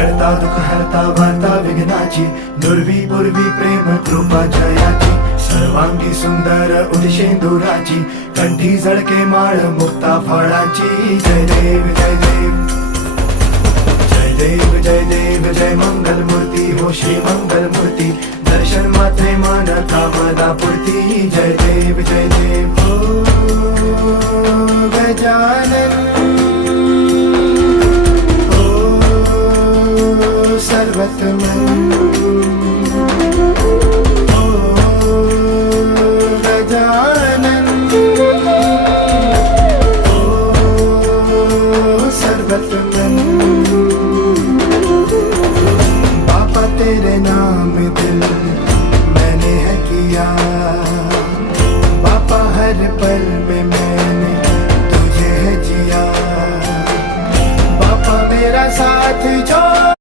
करता दुःख हरता वार्ता विघ्नाची, दुर्वी पूर्वी प्रेम कृपा जयाची, सर्वांगी सुंदर उदिशेंदुराची, कंठी झळके माळ मुक्ता फळाची. जय देव जय देव जय देव जय देव जय मंगल मूर्ती हो श्री मंगल मूर्ती, दर्शन मात्रे मन कामना पूर्ती. जय देव जय देव ओ गजानन ओ सर्वतमन.